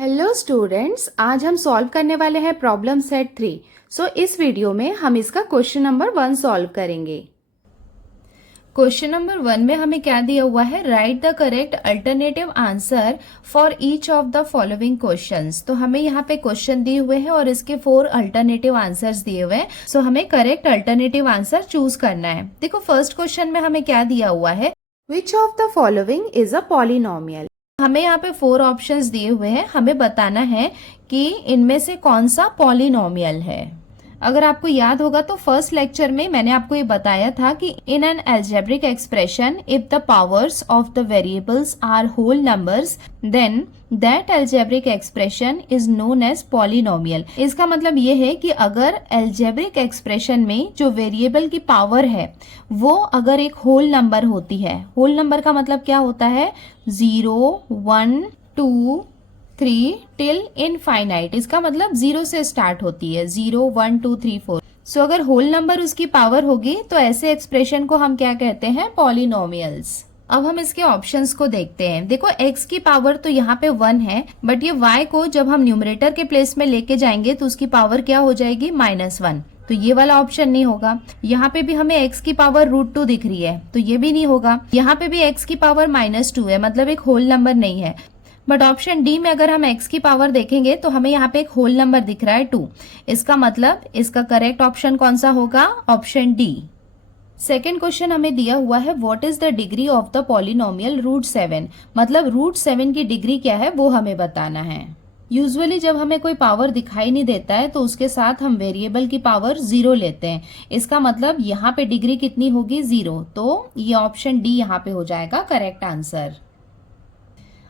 Hello students, आज हम solve करने वाले हैं प्रॉब्लम सेट 3। इस वीडियो में हम इसका क्वेश्चन नंबर 1 सॉल्व करेंगे। क्वेश्चन नंबर 1 में हमें क्या दिया हुआ है, right the correct alternative answer for each of the following questions. तो हमें यहाँ पे क्वेश्चन दिए हुए हैं और इसके 4 अल्टरनेटिव आंसर्स दिए हुए हैं। सो हमें करेक्ट अल्टरनेटिव आंसर चूज करना है। देखो फर्स्ट क्वेश्चन में हमें क्या दिया हुआ है, which of the following is a polynomial. हमें यहाँ पे 4 ऑप्शंस दिए हुए हैं, हमें बताना है कि इनमें से कौन सा पॉलिनोमियल है। अगर आपको याद होगा तो फर्स्ट लेक्चर में मैंने आपको ये बताया था कि in an algebraic expression if the powers of the variables are whole numbers then that algebraic expression is known as polynomial. इसका मतलब ये है कि अगर अलजेब्रिक एक्सप्रेशन में जो वेरिएबल की पावर है वो अगर एक होल नंबर होती है, होल नंबर का मतलब क्या होता है, 0, 1, 2, 3 टिल इनफाइनाइट। इसका मतलब 0 से स्टार्ट होती है, 0, 1, 2, 3, 4। सो अगर होल नंबर उसकी पावर होगी तो ऐसे एक्सप्रेशन को हम क्या कहते हैं, पॉलिनोमियल्स। अब हम इसके ऑप्शंस को देखते हैं। देखो x की पावर तो यहाँ पे 1 है, बट ये y को जब हम न्यूमरेटर के प्लेस में लेके जाएंगे तो उसकी पावर क्या हो जाएगी, -1। तो ये वाला ऑप्शन नहीं होगा। यहाँ पे भी हमें x की पावर √2 दिख रही है, तो ये भी नहीं होगा। यहाँ पे भी x की पावर -2 है, मतलब एक होल नंबर नहीं है। बट ऑप्शन डी में अगर हम x की पावर देखेंगे तो हमें यहाँ पे एक होल नंबर दिख रहा है 2। इसका मतलब इसका करेक्ट ऑप्शन कौन सा होगा, ऑप्शन डी। सेकेंड क्वेश्चन हमें दिया हुआ है, what is the degree of the polynomial √7। मतलब √7 की डिग्री क्या है वो हमें बताना है। यूजुअली जब हमें कोई पावर दिखाई नहीं देता है तो उसके साथ हम वेरिएबल की पावर 0 लेते हैं। इसका मतलब यहाँ पे डिग्री कितनी होगी, 0। तो ये ऑप्शन डी यहाँ पे हो जाएगा करेक्ट आंसर।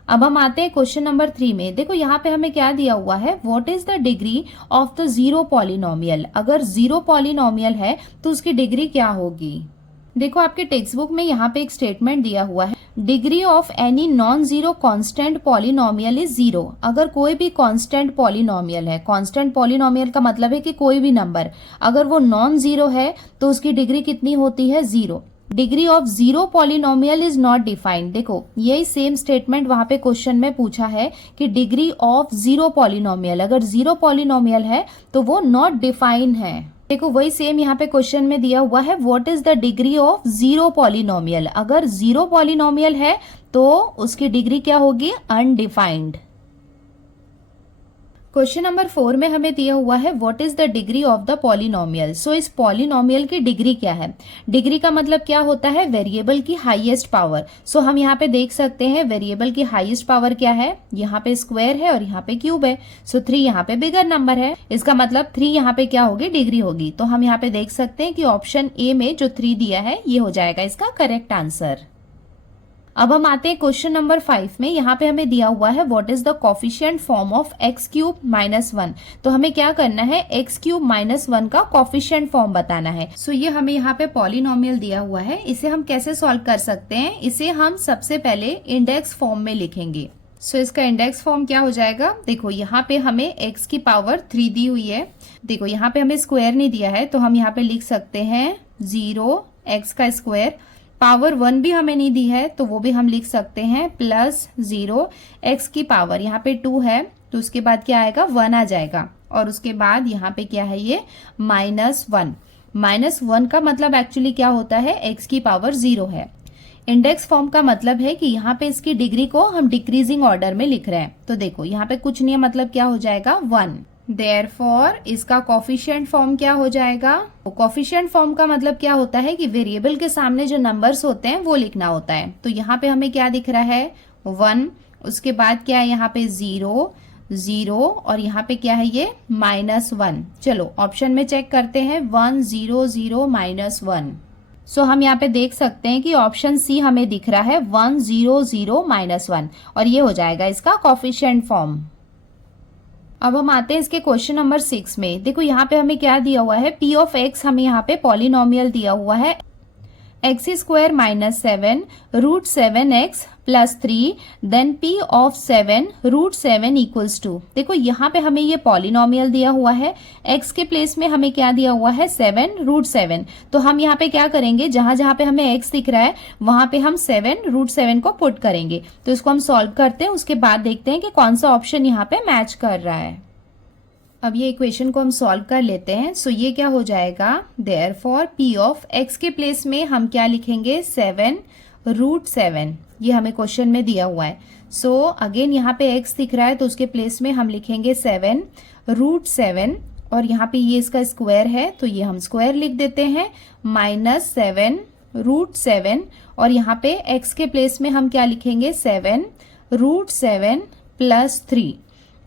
अब हम आते हैं क्वेश्चन नंबर 3 में। देखो यहाँ पे हमें क्या दिया हुआ है, what is the degree of the 0 polynomial. अगर 0 पॉलिनोमियल है तो उसकी डिग्री क्या होगी। देखो आपके टेक्स्ट बुक में यहाँ पे एक स्टेटमेंट दिया हुआ है, degree of any non zero constant polynomial is 0। अगर कोई भी कांस्टेंट पॉलिनोमियल है, कांस्टेंट पॉलिनोमियल का मतलब है कि कोई भी नंबर अगर वो नॉन जीरो है तो उसकी डिग्री कितनी होती है, 0। Degree of 0 polynomial is not defined. देखो यही सेम स्टेटमेंट वहां पे क्वेश्चन में पूछा है कि डिग्री ऑफ 0 पॉलिनोमियल, अगर 0 पॉलिनोमियल है तो वो नॉट डिफाइंड है। देखो वही सेम यहाँ पे क्वेश्चन में दिया हुआ है, what is the degree of 0 polynomial. अगर 0 पॉलिनोमियल है तो उसकी डिग्री क्या होगी, अनडिफाइंड। क्वेश्चन नंबर 4 में हमें दिया हुआ है, what is the degree of the polynomial. So इस पॉलिनोमियल की डिग्री क्या है। डिग्री का मतलब क्या होता है, वेरिएबल की हाईएस्ट पावर। सो हम यहाँ पे देख सकते हैं वेरिएबल की हाईएस्ट पावर क्या है, यहाँ पे स्क्वायर है और यहाँ पे क्यूब है। सो 3 यहाँ पे बिगर नंबर है, इसका मतलब 3 यहाँ पे क्या होगी, डिग्री होगी। तो हम यहाँ पे देख सकते हैं कि ऑप्शन ए में जो 3 दिया है ये हो जाएगा इसका करेक्ट आंसर। अब हम आते हैं क्वेश्चन नंबर 5 में। यहाँ पे हमें दिया हुआ है, what is the coefficient form of x³ - 1। तो हमें क्या करना है, x³ - 1 का कोफिशिएंट फॉर्म बताना है। सो ये हमें यहाँ पे पॉलिनोमियल दिया हुआ है, इसे हम कैसे सॉल्व कर सकते हैं, इसे हम सबसे पहले इंडेक्स फॉर्म में लिखेंगे। सो इसका इंडेक्स फॉर्म क्या हो जाएगा, देखो यहाँ पे हमें x की पावर 3 दी हुई है। देखो यहाँ पे हमें स्क्वायर नहीं दिया है तो हम यहाँ पे लिख सकते हैं 0 x का स्क्वायर। पावर 1 भी हमें नहीं दी है तो वो भी हम लिख सकते हैं +0 x की पावर, यहाँ पे 2 है तो उसके बाद क्या आएगा, 1 आ जाएगा। और उसके बाद यहाँ पे क्या है, ये -1। -1 का मतलब एक्चुअली क्या होता है, x की पावर 0 है। इंडेक्स फॉर्म का मतलब है कि यहाँ पे इसकी डिग्री को हम डिक्रीजिंग ऑर्डर में लिख रहे हैं। तो देखो यहाँ पे कुछ नहीं है, मतलब क्या हो जाएगा, 1। देयरफॉर इसका कोफिशिएंट फॉर्म क्या हो जाएगा। कोफिशिएंट फॉर्म का मतलब क्या होता है कि वेरिएबल के सामने जो नंबर्स होते हैं वो लिखना होता है। तो यहाँ पे हमें क्या दिख रहा है, 1। उसके बाद क्या है, यहाँ पे 0, 0 और यहाँ पे क्या है, ये -1। चलो ऑप्शन में चेक करते हैं, 1 0 0 -1। सो हम यहाँ पे देख सकते हैं कि ऑप्शन सी हमें दिख रहा है 1 0 0 -1 और ये हो जाएगा इसका कोफिशिएंट फॉर्म। अब हम आते हैं इसके क्वेश्चन नंबर 6 में। देखो यहाँ पे हमें क्या दिया हुआ है, p ऑफ x हमें यहाँ पे पॉलिनोमियल दिया हुआ है, x² - 7 √7x plus 3 then p of 7 root 7 equals to, देखो यहाँ पे हमें ये पॉलिनोमियल दिया हुआ है, x के प्लेस में हमें क्या दिया हुआ है 7 रूट 7। तो हम यहाँ पे क्या करेंगे, जहां जहां पे हमें x दिख रहा है वहां पे हम 7 रूट 7 को पुट करेंगे। तो इसको हम सॉल्व करते हैं, उसके बाद देखते हैं कि कौन सा ऑप्शन यहाँ पे मैच कर रहा है। अब ये इक्वेशन को हम सॉल्व कर लेते हैं। सो ये क्या हो जाएगा, देयरफॉर p ऑफ x के प्लेस में हम क्या लिखेंगे 7 रूट 7, ये हमें क्वेश्चन में दिया हुआ है। सो अगेन यहाँ पे x दिख रहा है तो उसके प्लेस में हम लिखेंगे 7 रूट 7, और यहाँ पे ये इसका स्क्वायर है तो ये हम स्क्वायर लिख देते हैं, माइनस 7 रूट 7, और यहाँ पे x के प्लेस में हम क्या लिखेंगे 7 रूट 7 प्लस 3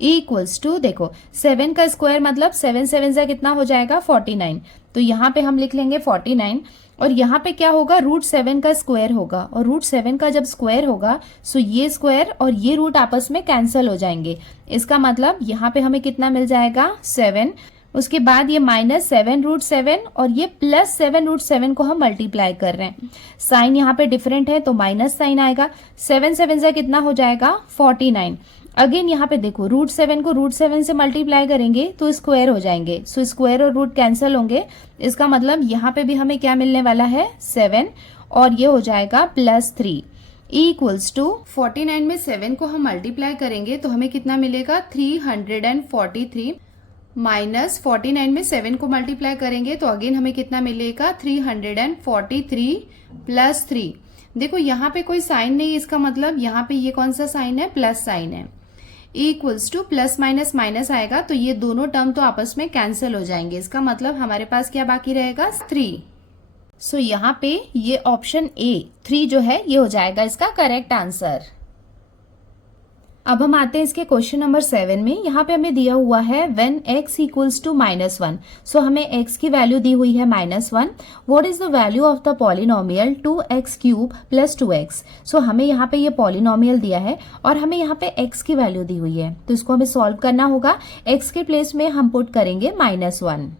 इक्वल्स टू, देखो 7 का स्क्वायर मतलब 7 7 से कितना हो जाएगा 49, तो यहाँ पे हम लिख लेंगे 49, और यहाँ पे क्या होगा रूट 7 का स्क्वायर होगा, और रूट 7 का जब स्क्वायर होगा सो ये स्क्वायर और ये रूट आपस में कैंसिल हो जाएंगे। इसका मतलब यहाँ पे हमें कितना मिल जाएगा 7, उसके बाद ये माइनस 7 रूट 7 और ये प्लस 7 रूट 7 को हम मल्टीप्लाई कर रहे हैं। साइन यहाँ पे डिफरेंट है तो माइनस साइन आएगा, 7 7 से कितना हो जाएगा 49। अगेन यहाँ पे देखो रूट 7 को रूट 7 से मल्टीप्लाई करेंगे तो स्क्वायर हो जाएंगे, सो स्क्वायर और रूट कैंसिल होंगे। इसका मतलब यहाँ पे भी हमें क्या मिलने वाला है 7, और ये हो जाएगा प्लस 3 इक्वल्स टू 49 में 7 को हम मल्टीप्लाई करेंगे तो हमें कितना मिलेगा 343, माइनस 49 में 7 को मल्टीप्लाई करेंगे तो अगेन हमें कितना मिलेगा 343 प्लस 3। देखो यहाँ पे कोई साइन नहीं, इसका मतलब यहाँ पे ये कौन सा साइन है, प्लस साइन है, equals two plus minus minus आएगा तो ये दोनों टर्म तो आपस में कैंसिल हो जाएंगे। इसका मतलब हमारे पास क्या बाकी रहेगा 3। सो यहाँ पे ये ऑप्शन ए 3 जो है ये हो जाएगा इसका करेक्ट आंसर। अब हम आते हैं इसके क्वेश्चन नंबर 7 में। यहाँ पे हमें दिया हुआ है व्हेन x इक्वल्स टू -1, सो हमें x की वैल्यू दी हुई है -1। What is the value of the polynomial 2x cube plus 2x। सो हमें यहाँ पे ये पॉलिनोमियल दिया है और हमें यहाँ पे x की वैल्यू दी हुई है, तो इसको हमें सॉल्व करना होगा। x के प्लेस में हम पुट करेंगे -1।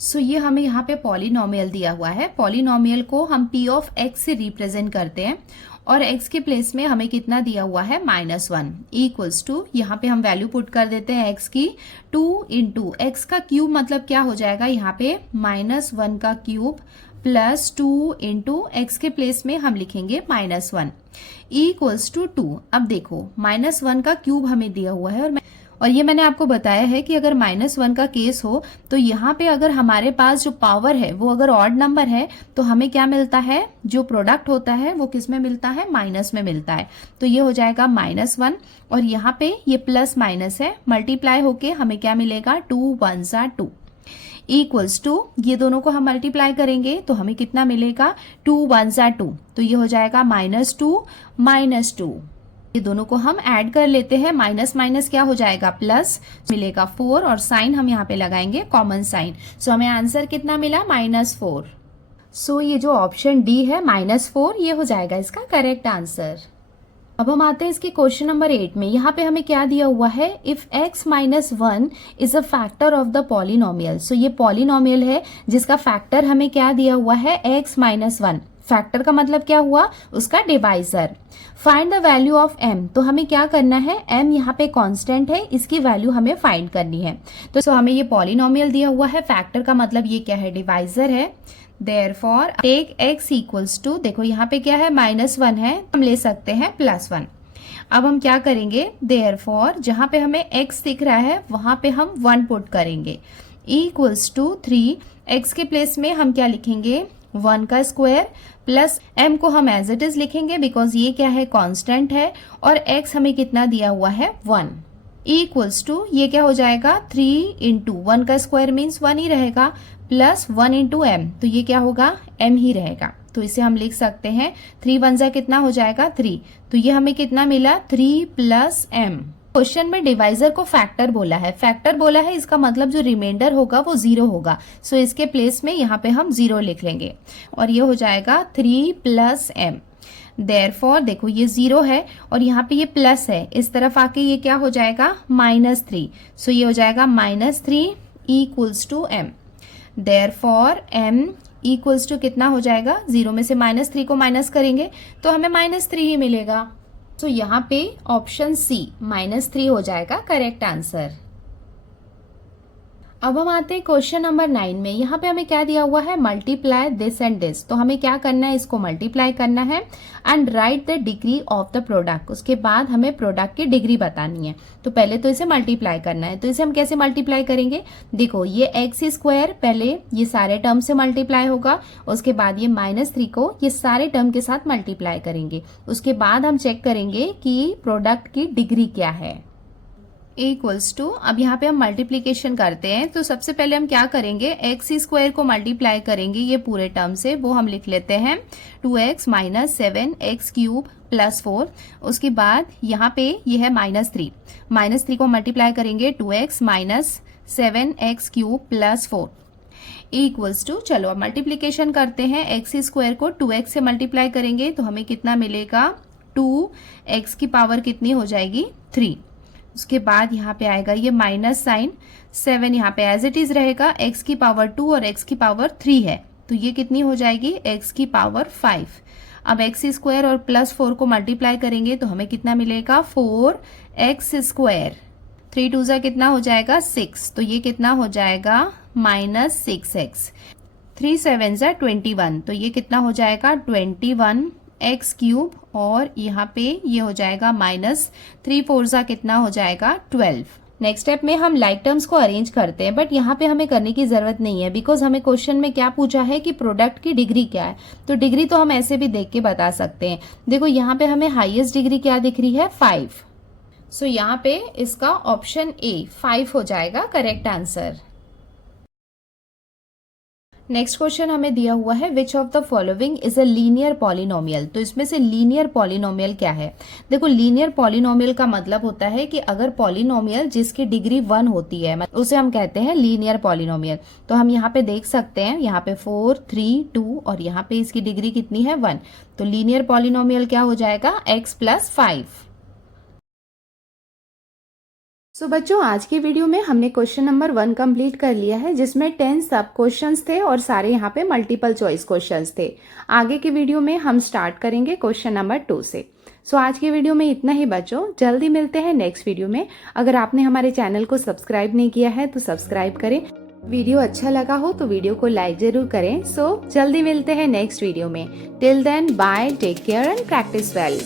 सो ये हमें यहाँ पे पॉलिनोमियल दिया हुआ है, पॉलिनोमियल को हम p ऑफ x से रिप्रेजेंट करते हैं, और x के प्लेस में हमें कितना दिया हुआ है -1 इक्वल्स टू, यहाँ पे हम वैल्यू पुट कर देते हैं x की 2 इंटू एक्स का क्यूब, मतलब क्या हो जाएगा यहाँ पे -1 का क्यूब प्लस 2 इंटू एक्स के प्लेस में हम लिखेंगे -1 इक्वल्स टू 2। अब देखो -1 का क्यूब हमें दिया हुआ है, और ये मैंने आपको बताया है कि अगर -1 का केस हो तो यहाँ पे अगर हमारे पास जो पावर है वो अगर ऑड नंबर है तो हमें क्या मिलता है, जो प्रोडक्ट होता है वो किस में मिलता है, माइनस में मिलता है। तो ये हो जाएगा -1, और यहाँ पे ये प्लस माइनस है, मल्टीप्लाई होके हमें क्या मिलेगा 2 1 2 इक्वल्स टू, ये दोनों को हम मल्टीप्लाई करेंगे तो हमें कितना मिलेगा 2 1 2, तो ये हो जाएगा -2 ये दोनों को हम ऐड कर लेते हैं, माइनस माइनस क्या हो जाएगा प्लस, मिलेगा 4, और साइन हम यहाँ पे लगाएंगे कॉमन साइन। सो हमें आंसर कितना मिला -4। सो ये जो ऑप्शन डी है -4 ये हो जाएगा इसका करेक्ट आंसर। अब हम आते हैं इसके क्वेश्चन नंबर 8 में। यहाँ पे हमें क्या दिया हुआ है, if x -1 is a factor of the polynomial. So ये पॉलिनोमियल है जिसका फैक्टर हमें क्या दिया हुआ है x -1। फैक्टर का मतलब क्या हुआ, उसका divisor. Find the value of m, तो हमें क्या करना है, m यहाँ पे कांस्टेंट है, इसकी वैल्यू हमें फाइंड करनी है। तो हमें ये पॉलिनोमियल दिया हुआ है, फैक्टर का मतलब ये क्या है, डिवाइजर है। Therefore take x equals to, देखो यहाँ पे क्या है -1 है, हम ले सकते हैं +1। अब हम क्या करेंगे, देयरफॉर जहां पे हमें x दिख रहा है वहां पे हम 1 पुट करेंगे इक्वल्स टू 3। x के प्लेस में हम क्या लिखेंगे 1 का स्क्वायर प्लस m को हम एज इट इज लिखेंगे बिकॉज ये क्या है कांस्टेंट है, और x हमें कितना दिया हुआ है 1 इक्वल्स टू, ये क्या हो जाएगा 3 इंटू 1 का स्क्वायर मीन्स 1 ही रहेगा, प्लस 1 इंटू m, तो ये क्या होगा m ही रहेगा। तो इसे हम लिख सकते हैं 3 1 जा कितना हो जाएगा 3, तो ये हमें कितना मिला 3 प्लस m। क्वेश्चन में डिवाइजर को फैक्टर बोला है, फैक्टर बोला है इसका मतलब जो रिमाइंडर होगा वो 0 होगा। सो इसके प्लेस में यहाँ पे हम 0 लिख लेंगे, और ये हो जाएगा 3 प्लस m। देयरफॉर देखो ये 0 है और यहाँ पे ये प्लस है, इस तरफ आके ये क्या हो जाएगा -3। सो ये हो जाएगा -3 equals to m। Therefore m equals to कितना हो जाएगा, 0 में से -3 को माइनस करेंगे तो हमें -3 ही मिलेगा। तो यहाँ पे ऑप्शन सी -3 हो जाएगा करेक्ट आंसर। अब हम आते हैं क्वेश्चन नंबर 9 में। यहाँ पे हमें क्या दिया हुआ है, मल्टीप्लाई दिस एंड दिस। तो हमें क्या करना है, इसको मल्टीप्लाई करना है and right the degree of the product. उसके बाद हमें प्रोडक्ट की डिग्री बतानी है। तो पहले तो इसे मल्टीप्लाई करना है। तो इसे हम कैसे मल्टीप्लाई करेंगे, देखो ये एक्स स्क्वायर पहले ये सारे टर्म से मल्टीप्लाई होगा, उसके बाद ये -3 को ये सारे टर्म के साथ मल्टीप्लाई करेंगे। उसके बाद हम चेक करेंगे कि प्रोडक्ट की डिग्री क्या है। इक्वल्स टू, अब यहाँ पे हम मल्टीप्लीकेशन करते हैं। तो सबसे पहले हम क्या करेंगे, एक्स स्क्वायर को मल्टीप्लाई करेंगे ये पूरे टर्म से, वो हम लिख लेते हैं 2x minus 7x cube plus 4। उसके बाद यहाँ पे ये है -3 को मल्टीप्लाई करेंगे 2x minus 7x cube plus 4 equals to, चलो अब मल्टीप्लीकेशन करते हैं। एक्स स्क्वायर को 2x से मल्टीप्लाई करेंगे तो हमें कितना मिलेगा, 2x की पावर कितनी हो जाएगी, 3। उसके बाद यहाँ पे आएगा ये माइनस साइन, 7 यहाँ पे एज इट इज रहेगा, x की पावर 2 और x की पावर 3 है तो ये कितनी हो जाएगी, x की पावर 5। अब एक्स स्क्वायर और प्लस 4 को मल्टीप्लाई करेंगे तो हमें कितना मिलेगा, 4x स्क्वायर, 3 2 जा कितना हो जाएगा 6, तो ये कितना हो जाएगा -6x, 3 7 जा 21, तो ये कितना हो जाएगा 21x क्यूब, और यहाँ पे ये हो जाएगा -3 4 जा कितना हो जाएगा 12। नेक्स्ट स्टेप में हम लाइक टर्म्स को अरेंज करते हैं, बट यहाँ पे हमें करने की जरूरत नहीं है बिकॉज हमें क्वेश्चन में क्या पूछा है कि प्रोडक्ट की डिग्री क्या है। तो डिग्री तो हम ऐसे भी देख के बता सकते हैं। देखो यहाँ पे हमें हाईएस्ट डिग्री क्या दिख रही है, 5। सो यहाँ पे इसका ऑप्शन ए 5 हो जाएगा करेक्ट आंसर। नेक्स्ट क्वेश्चन हमें दिया हुआ है, which of the following is a linear polynomial. तो इसमें से लीनियर पॉलिनोमियल क्या है, देखो लीनियर पॉलिनोमियल का मतलब होता है कि अगर पॉलिनोमियल जिसकी डिग्री 1 होती है उसे हम कहते हैं लीनियर पॉलिनोमियल। तो हम यहाँ पे देख सकते हैं, यहाँ पे 4 3 2 और यहाँ पे इसकी डिग्री कितनी है, 1। तो लीनियर पॉलिनोमियल क्या हो जाएगा, x + 5। सो बच्चों आज की वीडियो में हमने क्वेश्चन नंबर 1 कंप्लीट कर लिया है, जिसमें 10 सब क्वेश्चंस थे और सारे यहाँ पे मल्टीपल चॉइस क्वेश्चंस थे। आगे की वीडियो में हम स्टार्ट करेंगे क्वेश्चन नंबर 2 से। सो आज की वीडियो में इतना ही बच्चों, जल्दी मिलते हैं नेक्स्ट वीडियो में। अगर आपने हमारे चैनल को सब्सक्राइब नहीं किया है तो सब्सक्राइब करें। वीडियो अच्छा लगा हो तो वीडियो को लाइक जरूर करें। सो जल्दी मिलते हैं नेक्स्ट वीडियो में। Till then bye, take care and practise well.